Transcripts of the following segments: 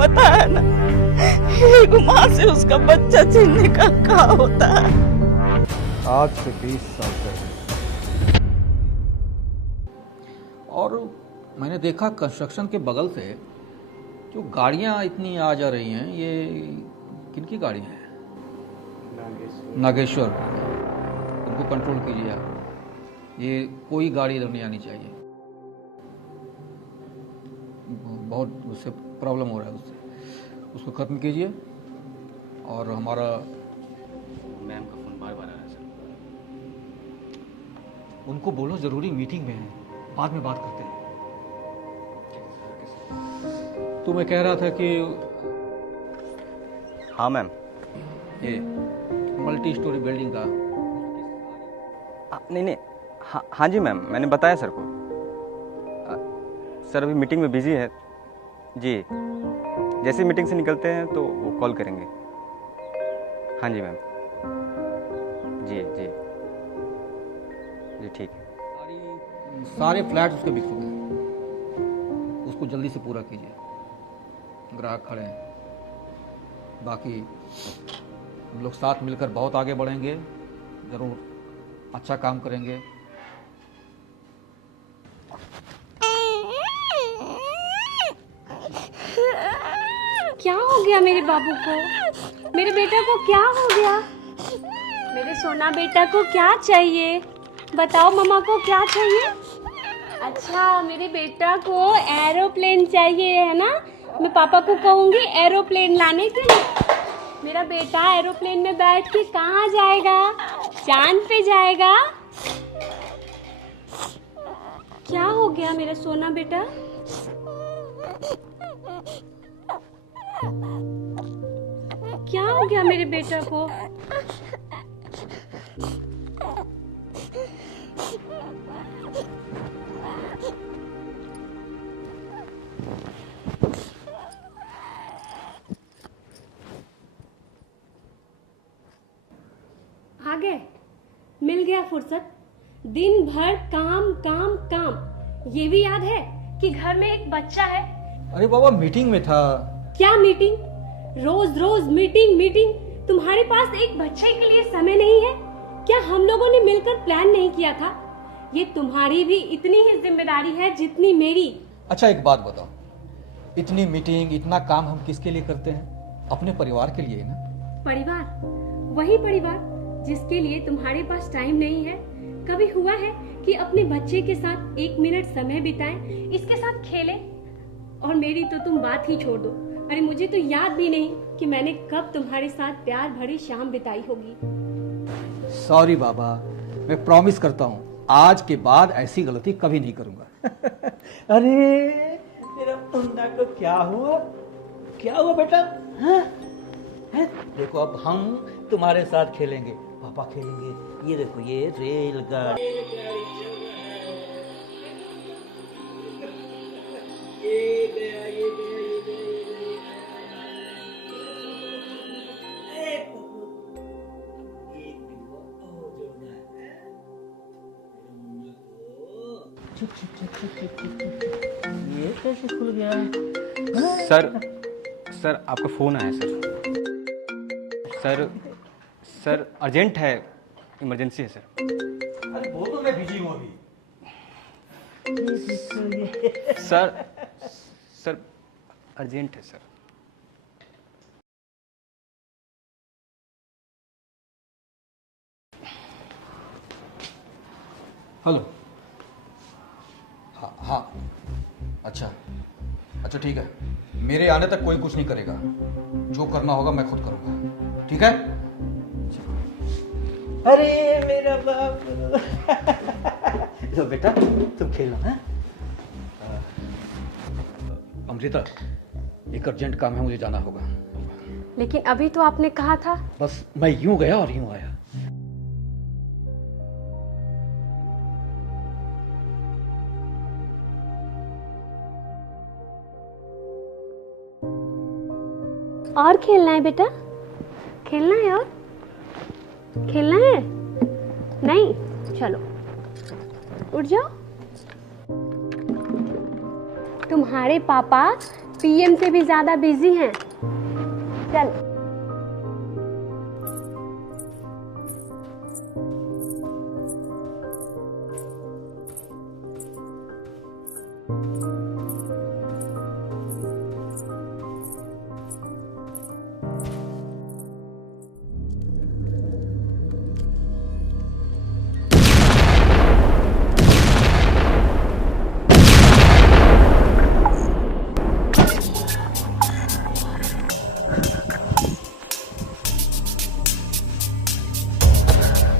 पता है ना, एक माँ से उसका बच्चा छीनने का क्या होता है। आज से 20 साल पहले। और मैंने देखा कंस्ट्रक्शन के बगल से जो गाड़ियाँ इतनी आ जा रही हैं, ये किनकी गाड़ियाँ हैं? नागेश्वर। उनको कंट्रोल कीजिए आप, ये कोई गाड़ी इधर नहीं आनी चाहिए, बहुत उससे प्रॉब्लम हो रहा है, उसको ख़त्म कीजिए। और हमारा मैम का फ़ोन बार बार आ रहा है सर। उनको बोलो ज़रूरी मीटिंग में है, बाद में बात करते हैं। तो मैं कह रहा था कि हाँ मैम। ये मल्टी स्टोरी बिल्डिंग का नहीं हाँ जी मैम, मैंने बताया सर को। सर अभी मीटिंग में बिजी है जी, जैसे मीटिंग से निकलते हैं तो वो कॉल करेंगे। हाँ जी मैम, जी जी जी ठीक है। सारे फ्लैट उसके बिक चुके हैं, उसको जल्दी से पूरा कीजिए, ग्राहक खड़े हैं। बाकी हम लोग साथ मिलकर बहुत आगे बढ़ेंगे, ज़रूर अच्छा काम करेंगे। क्या हो गया मेरे बाबू को? मेरे बेटा को क्या हो गया? मेरे सोना बेटा को क्या चाहिए? बताओ मम्मा को क्या चाहिए? अच्छा, मेरे बेटा को एरोप्लेन चाहिए है ना? मैं पापा को कहूँगी एरोप्लेन लाने के लिए। मेरा बेटा एरोप्लेन में बैठ के कहाँ जाएगा? चांद पे जाएगा? क्या हो गया मेरा सोना बेटा? क्या हो गया मेरे बेटा को? आ गए? मिल गया फुर्सत? दिन भर काम काम काम। ये भी याद है कि घर में एक बच्चा है। अरे बाबा, मीटिंग में था। क्या मीटिंग? रोज रोज मीटिंग मीटिंग। तुम्हारे पास एक बच्चे के लिए समय नहीं है क्या? हम लोगों ने मिलकर प्लान नहीं किया था? ये तुम्हारी भी इतनी ही जिम्मेदारी है जितनी मेरी। अच्छा एक बात बताओ, इतनी मीटिंग इतना काम हम किसके लिए करते हैं? अपने परिवार के लिए ना। परिवार? वही परिवार जिसके लिए तुम्हारे पास टाइम नहीं है। कभी हुआ है कि अपने बच्चे के साथ 1 मिनट समय बिताएं, इसके साथ खेलें? और मेरी तो तुम बात ही छोड़ दो। अरे मुझे तो याद भी नहीं कि मैंने कब तुम्हारे साथ प्यार भरी शाम बिताई होगी। सॉरी बाबा, मैं प्रॉमिस करता हूँ आज के बाद ऐसी गलती कभी नहीं करूँगा। अरे मेरा मुन्ना को क्या हुआ? क्या हुआ बेटा? हाँ? हैं? देखो अब हम तुम्हारे साथ खेलेंगे, पापा खेलेंगे। ये देखो, ये रेलगाड़ी। ये कैसे खुल गया? सर आपका फ़ोन आया सर अर्जेंट है, इमरजेंसी है सर। अरे वो तो मैं बिजी हूँ अभी। सर अर्जेंट है सर। हेलो। हाँ हाँ, अच्छा ठीक है, मेरे आने तक कोई कुछ नहीं करेगा, जो करना होगा मैं खुद करूँगा, ठीक है? अरे मेरा बाप। लो बेटा, तुम खेलो। हैं? अमृता, एक अर्जेंट काम है, मुझे जाना होगा। लेकिन अभी तो आपने कहा था। बस मैं यूं गया और यूं आया। और खेलना है बेटा? खेलना है? और खेलना है? नहीं, चलो उठ जाओ। तुम्हारे पापा पीएम से भी ज्यादा बिजी हैं। चल।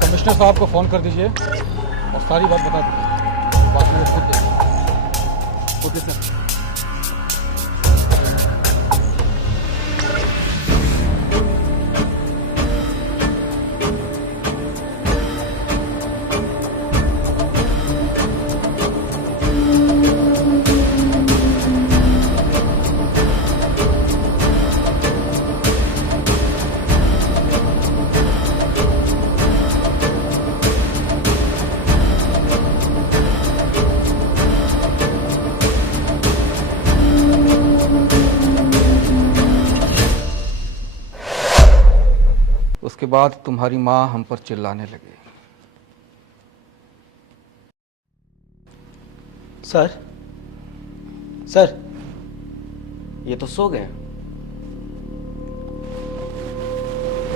कमिश्नर साहब को फ़ोन कर दीजिए और सारी बात बता दीजिए, बाकी वो खुद देखेंगे। Okay sir. उसके बाद तुम्हारी माँ हम पर चिल्लाने लगी। सर ये तो सो गए।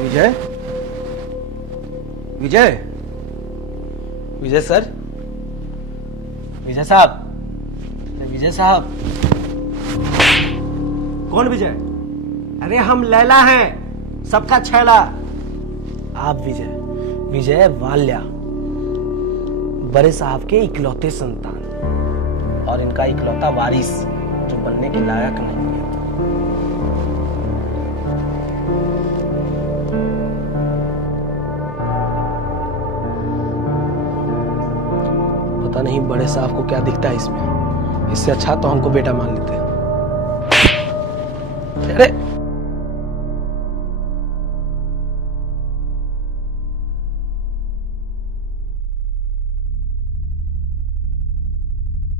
विजय विजय विजय सर, विजय साहब, विजय साहब। कौन विजय? अरे हम लैला हैं, सबका छैला। आप विजय, विजय वाल्या, बड़े साहब के इकलौते संतान और इनका इकलौता वारिस जो बनने के लायक नहीं है। पता नहीं बड़े साहब को क्या दिखता है इसमें, इससे अच्छा तो हमको बेटा मान लेते हैं। अरे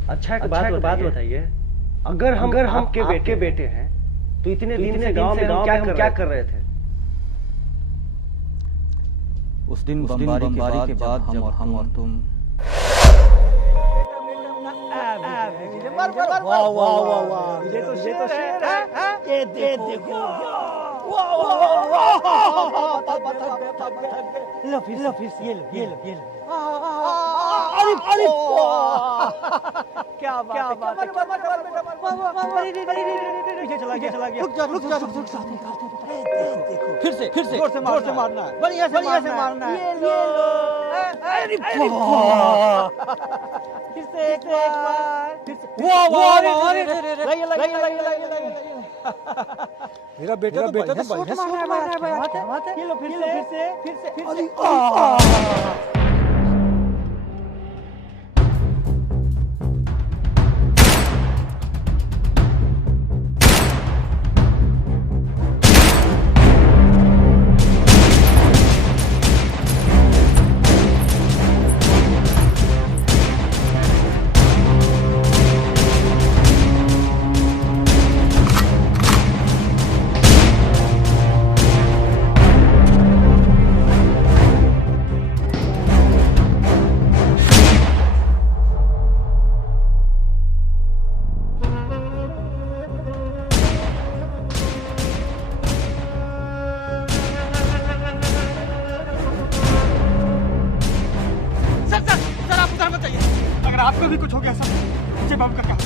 अच्छा एक बात बताइए, अगर हम के बेटे हैं तो इतने दिन से गांव में हम क्या कर रहे थे? उस दिन बमबारी के बाद जब हम और तुम वाह वाह वाह वाह, विजय तो शेर है। ये देखो, वाह वाह वाह, लो फिर ये लो। अरे क्या बात है, पीछे चला गया। रुक जा। देखो फिर से जोर से मारना है, बढ़िया से मारना है। ये लो। अरे फिर से एक बार। वाह मेरा बेटा तो बढ़िया शॉट मार है। ये लो फिर से। आपको भी कुछ हो गया सर, मुझे बम का क्या?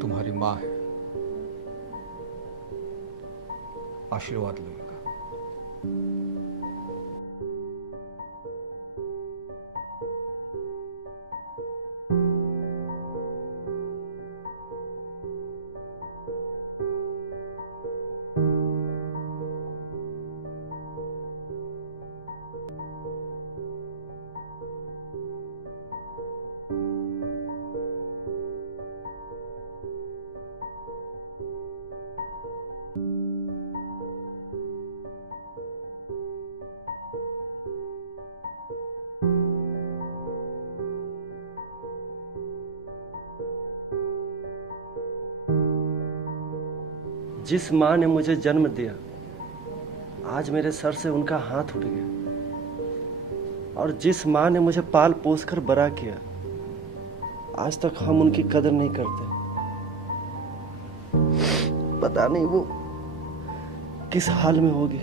तुम्हारी माँ है, आशीर्वाद लो इनका। जिस माँ ने मुझे जन्म दिया, आज मेरे सर से उनका हाथ उठ गया। और जिस माँ ने मुझे पाल पोस कर बड़ा किया, आज तक हम उनकी कदर नहीं करते। पता नहीं वो किस हाल में होगी।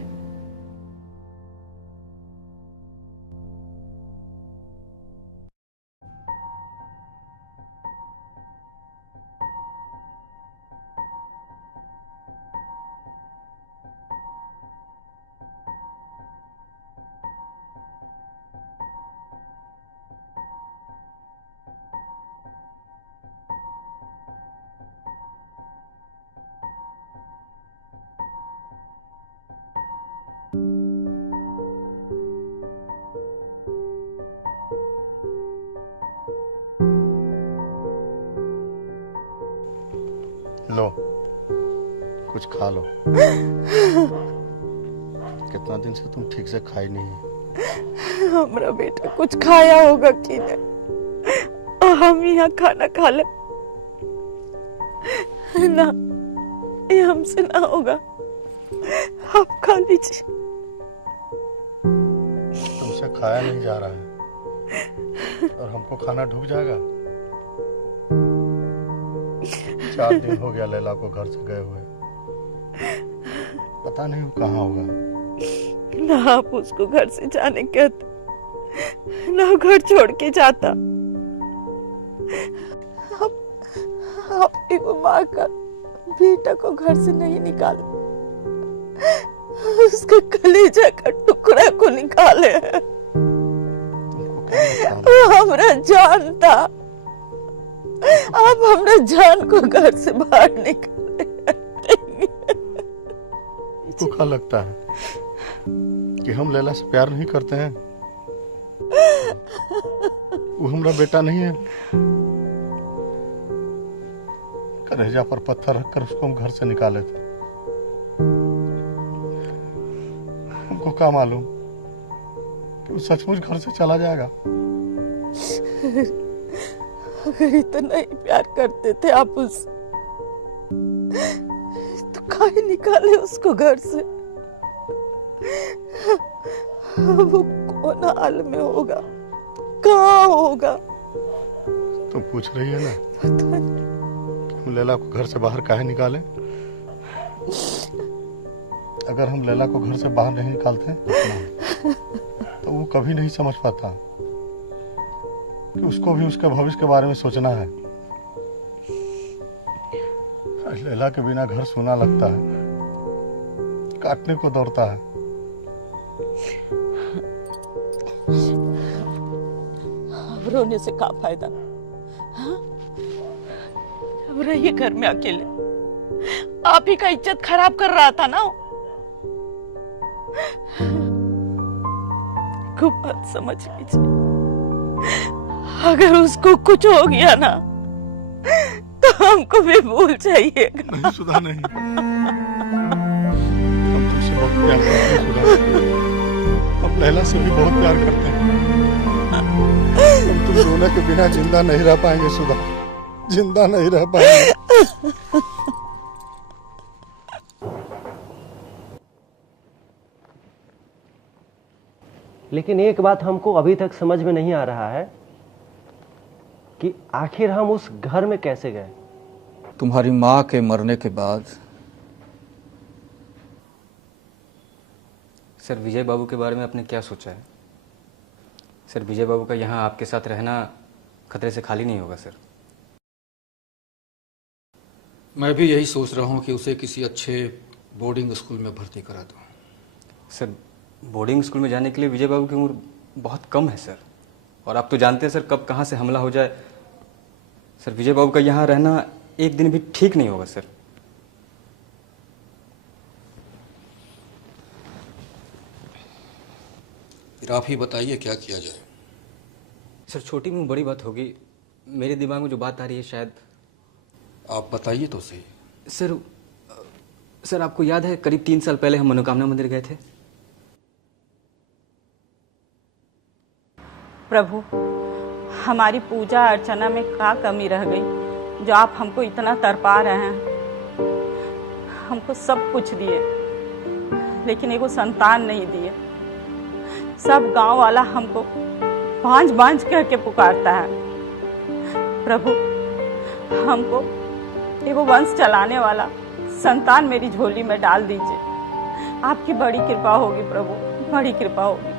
लो, कुछ खा लो। कितना दिन से तुम ठीक से खाई नहीं। हमारा बेटा कुछ खाया होगा कि नहीं, और हम यहाँ खाना खा ले ना, ये हमसे ना होगा। आप खा लीजिए। तुमसे खाया नहीं जा रहा है और हमको खाना ढुक जाएगा। 4 दिन हो गया लैला को घर से गए हुए, पता नहीं वो कहाँ होगा। ना आप उसको घर से जाने कहते, ना घर छोड़ के जाता। आप एक माँ का बेटा को घर से नहीं निकाला, उसका कलेजा का टुकड़ा को निकाले। वो हमारा जान था, आप हमरा जान को घर से बाहर निकाले। तुमको क्या लगता है कि हम लैला से प्यार नहीं करते हैं? वो हमारा बेटा नहीं है? कलेजा पर पत्थर रखकर उसको हम घर से निकाले थे। हमको क्या मालूम कि वो सचमुच घर से चला जाएगा। अगर इतना ही प्यार करते थे आप उस, तो काहे निकाले उसको घर से? वो कौन हाल में होगा, कहाँ होगा? तुम पूछ रही है ना, पता नहीं। हम लैला को घर से बाहर काहे निकाले? अगर हम लैला को घर से बाहर नहीं निकालते तो वो कभी नहीं समझ पाता कि उसको भी उसके भविष्य के बारे में सोचना है। लैला के बिना घर सूना लगता है, काटने को दौड़ता है। अब रोने से क्या फायदा? हाँ? अब रहिए घर में अकेले। आप ही का इज्जत खराब कर रहा था ना। को बात समझ लीजिए, अगर उसको कुछ हो गया ना तो हमको भी भूल जाइएगा। नहीं सुधा, नहीं। हम तुमसे बहुत प्यार करते हैं सुधा। हम लैला से भी बहुत प्यार करते हैं। हम तुम दोनों के बिना जिंदा नहीं रह पाएंगे सुधा, जिंदा नहीं रह पाएंगे। लेकिन एक बात हमको अभी तक समझ में नहीं आ रहा है कि आखिर हम उस घर में कैसे गए। तुम्हारी माँ के मरने के बाद सर, विजय बाबू के बारे में आपने क्या सोचा है? सर, विजय बाबू का यहाँ आपके साथ रहना खतरे से खाली नहीं होगा सर। मैं भी यही सोच रहा हूँ कि उसे किसी अच्छे बोर्डिंग स्कूल में भर्ती करा दूँ। सर बोर्डिंग स्कूल में जाने के लिए विजय बाबू की उम्र बहुत कम है सर, और आप तो जानते हैं सर कब कहाँ से हमला हो जाए। सर विजय बाबू का यहाँ रहना एक दिन भी ठीक नहीं होगा सर। फिर आप ही बताइए क्या किया जाए। सर छोटी में बड़ी बात होगी, मेरे दिमाग में जो बात आ रही है शायद। आप बताइए तो सही। सर आपको याद है करीब 3 साल पहले हम मनोकामना मंदिर गए थे। प्रभु, हमारी पूजा अर्चना में क्या कमी रह गई जो आप हमको इतना तरपा रहे हैं। हमको सब कुछ दिए लेकिन एगो संतान नहीं दिए। सब गांव वाला हमको बांझ बांझ कह के पुकारता है। प्रभु, हमको एगो वंश चलाने वाला संतान मेरी झोली में डाल दीजिए। आपकी बड़ी कृपा होगी प्रभु, बड़ी कृपा होगी।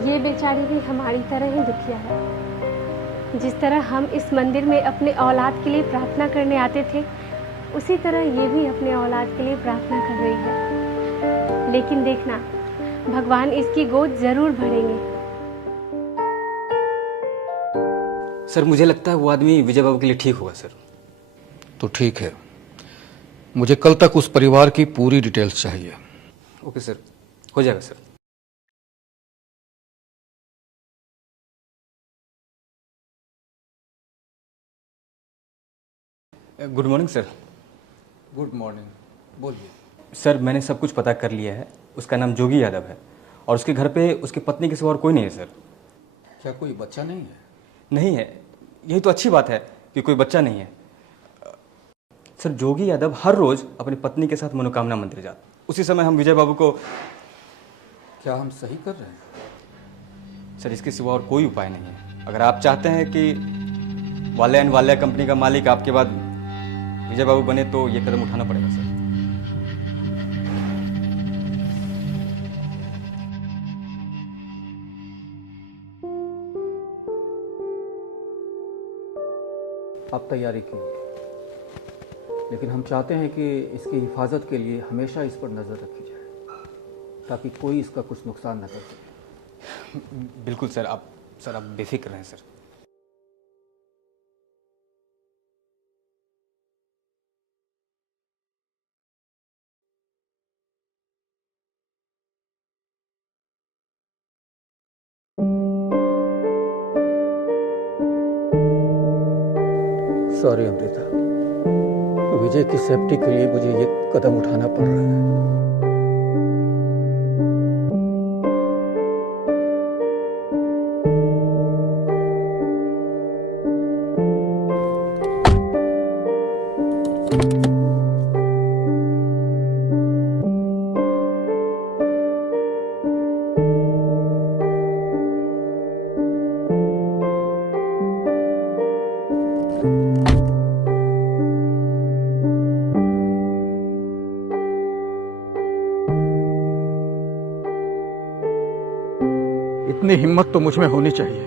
ये बेचारी भी हमारी तरह ही दुखिया है। जिस तरह हम इस मंदिर में अपने औलाद के लिए प्रार्थना करने आते थे, उसी तरह ये भी अपने औलाद के लिए प्रार्थना कर रही है। लेकिन देखना, भगवान इसकी गोद जरूर भरेंगे। सर मुझे लगता है वो आदमी विजय बाबू के लिए ठीक होगा सर। तो ठीक है, मुझे कल तक उस परिवार की पूरी डिटेल्स चाहिए। ओके सर, हो जाएगा sir. Good morning sir. Good morning, बोलिए। सर मैंने सब कुछ पता कर लिया है। उसका नाम जोगी यादव है और उसके घर पे उसकी पत्नी के सिवा और कोई नहीं है सर। क्या कोई बच्चा नहीं है? नहीं है, यही तो अच्छी बात है कि कोई बच्चा नहीं है। सर जोगी यादव हर रोज अपनी पत्नी के साथ मनोकामना मंदिर जाता। उसी समय हम विजय बाबू को। क्या हम सही कर रहे हैं? सर इसके सिवा और कोई उपाय नहीं है। अगर आप चाहते हैं कि वाल्या एंड वाल्या कंपनी का मालिक आपके बाद विजय बाबू बने तो ये कदम उठाना पड़ेगा सर। आप तैयारी कीजिए, लेकिन हम चाहते हैं कि इसकी हिफाजत के लिए हमेशा इस पर नज़र रखी जाए ताकि कोई इसका कुछ नुकसान न कर सके। बिल्कुल सर, आप बेफिक्र रहें सर। सॉरी अमृता, विजय की सेफ्टी के लिए मुझे ये कदम उठाना पड़ रहा है। इतनी हिम्मत तो मुझ में होनी चाहिए